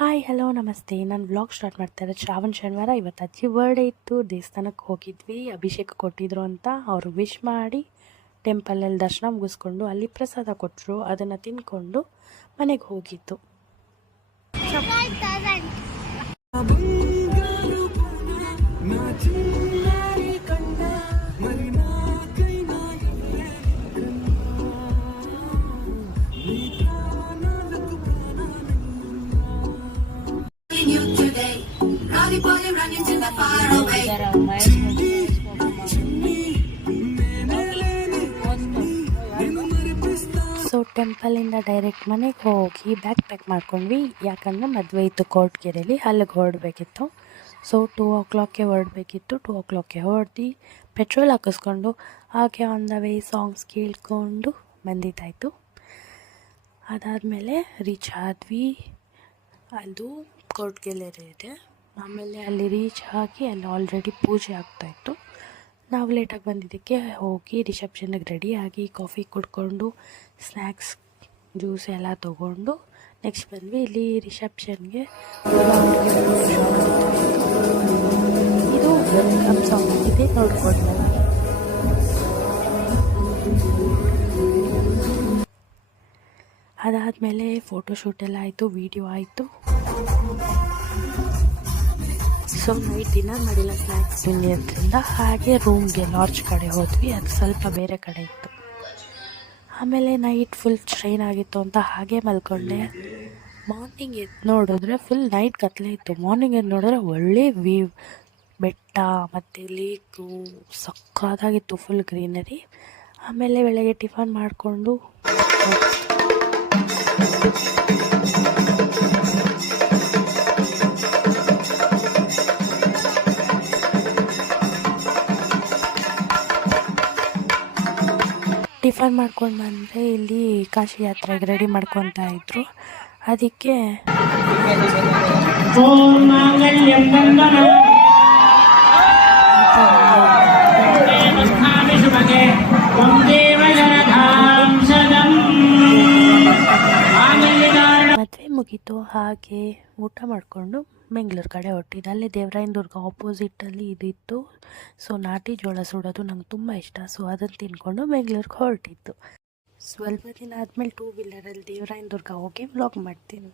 Hi hello ನಮಸ್ತೆ. ನಾನು vlog start ಮಾಡ್ತಾ ಇರೋದು ಶ್ರಾವಣ ಶನಿವಾರ. ಇವತ್ತು ಅಜ್ಜಿ ಬರ್ಡೇ ಇತ್ತು, ದೇವಸ್ಥಾನಕ್ಕೆ ಹೋಗಿದ್ವಿ, ಅಭಿಷೇಕ ಕೊಟ್ಟಿದ್ರು ಅಂತ ಅವರು ವಿಶ್ ಮಾಡಿ ಟೆಂಪಲಲ್ಲಿ ದರ್ಶನ ಮುಗಿಸ್ಕೊಂಡು ಅಲ್ಲಿ ಪ್ರಸಾದ ಕೊಟ್ಟರು. ಅದನ್ನು ತಿಂದ್ಕೊಂಡು ಮನೆಗೆ ಹೋಗಿತ್ತು. ಸೊ ಟೆಂಪಲಿಂದ ಡೈರೆಕ್ಟ್ ಮನೆಗೆ ಹೋಗಿ ಬ್ಯಾಗ್ ಪ್ಯಾಕ್ ಮಾಡ್ಕೊಂಡ್ವಿ. ಯಾಕಂದರೆ ಮದುವೆ ಇತ್ತು ಕೋರ್ಟ್ಗೆರೆಯಲ್ಲಿ, ಅಲ್ಲಿಗೆ ಹೊರಡಬೇಕಿತ್ತು. ಸೊ 2 o'clockಗೆ ಹೊರಡಬೇಕಿತ್ತು. 2 o'clockಗೆ ಹೊರಡ್ದು ಪೆಟ್ರೋಲ್ ಹಾಕಿಸ್ಕೊಂಡು ಹಾಗೆ ಆನ್ ದ ವೇ ಸಾಂಗ್ಸ್ ಕೇಳ್ಕೊಂಡು ಬಂದಿದ್ದಾಯಿತು. ಅದಾದಮೇಲೆ ರೀಚ್ ಆದ್ವಿ. ಅದು ಕೋರ್ಟ್ಗೆರೆಯಲ್ಲಿ ಇದೆ. ಆಮೇಲೆ ಅಲ್ಲಿ ರೀಚ್ ಆಗಿ ಅಲ್ಲಿ ಆಲ್ರೆಡಿ ಪೂಜೆ ಆಗ್ತಾಯಿತ್ತು. ನಾವು ಲೇಟಾಗಿ ಬಂದಿದ್ದಕ್ಕೆ ಹೋಗಿ ರಿಸೆಪ್ಷನ್ಗೆ ರೆಡಿಯಾಗಿ ಕಾಫಿ ಕುಡ್ಕೊಂಡು ಸ್ನ್ಯಾಕ್ಸ್ ಜ್ಯೂಸ್ ಎಲ್ಲ ತೊಗೊಂಡು ನೆಕ್ಸ್ಟ್ ಬಂದ್ವಿ. ಇಲ್ಲಿ ರಿಸೆಪ್ಷನ್ಗೆ ಇದು ವೆಲ್ಕಮ್ ಸಾಂಗ್ ಇದೆ, ನೋಡ್ಕೊಂಡು ಅದಾದಮೇಲೆ ಫೋಟೋಶೂಟ್ ಎಲ್ಲ ಆಯಿತು, ವಿಡಿಯೋ ಆಯಿತು. ಸೊ ನೈಟ್ ಡಿನ್ನರ್ ಮಾಡಿಲ್ಲ, ಸ್ನ್ಯಾಕ್ಸ್ ತಿಂದಿದ್ದರಿಂದ ಹಾಗೆ ರೂಮ್ಗೆ ಲಾಡ್ಜ್ ಕಡೆ ಹೋದ್ವಿ. ಅದು ಸ್ವಲ್ಪ ಬೇರೆ ಕಡೆ ಇತ್ತು. ಆಮೇಲೆ ನೈಟ್ ಫುಲ್ ಸ್ಟ್ರೈನ್ ಆಗಿತ್ತು ಅಂತ ಹಾಗೆ ಮಲ್ಕೊಂಡೆ. ಮಾರ್ನಿಂಗ್ ಎದ್ದು ನೋಡಿದ್ರೆ ಫುಲ್ ನೈಟ್ ಕತ್ಲೆ ಇತ್ತು. ಮಾರ್ನಿಂಗ್ ಎದ್ದು ನೋಡಿದ್ರೆ ಒಳ್ಳೆ ವ್ಯೂ, ಬೆಟ್ಟ ಮತ್ತು ಲೇಕು ಸಕ್ಕತ್ತಾಗಿತ್ತು, ಫುಲ್ ಗ್ರೀನರಿ. ಆಮೇಲೆ ಬೆಳಗ್ಗೆ ಟಿಫನ್ ಮಾಡಿಕೊಂಡು ಮಾಡ್ಕೊಂಡು ಬಂದರೆ ಇಲ್ಲಿ ಕಾಶಿ ಯಾತ್ರೆಗೆ ರೆಡಿ ಮಾಡ್ಕೊತಾ ಇದ್ರು. ಅದಕ್ಕೆ ಮದುವೆ ಮುಗೀತು. ಹಾಗೆ ಊಟ ಮಾಡಿಕೊಂಡು ಬೆಂಗಳೂರು ಕಡೆ ಹೊಟ್ಟಿದ್ದು. ಅಲ್ಲೇ ದೇವರಾಯನ ದುರ್ಗ ಆಪೋಸಿಟಲ್ಲಿ ಇದಿತ್ತು. ಸೊ ನಾಟಿ ಜೋಳ ಸುಡೋದು ನಂಗೆ ತುಂಬ ಇಷ್ಟ. ಸೊ ಅದನ್ನು ತಿಂದ್ಕೊಂಡು ಬೆಂಗಳೂರಿಗೆ ಹೊರಟಿತ್ತು. ಸ್ವಲ್ಪ ದಿನ ಆದಮೇಲೆ 2 ವೀಲರಲ್ಲಿ ದೇವರಾಯನ ದುರ್ಗ ಹೋಗಿ ವ್ಲಾಗ್ ಮಾಡ್ತೀನಿ.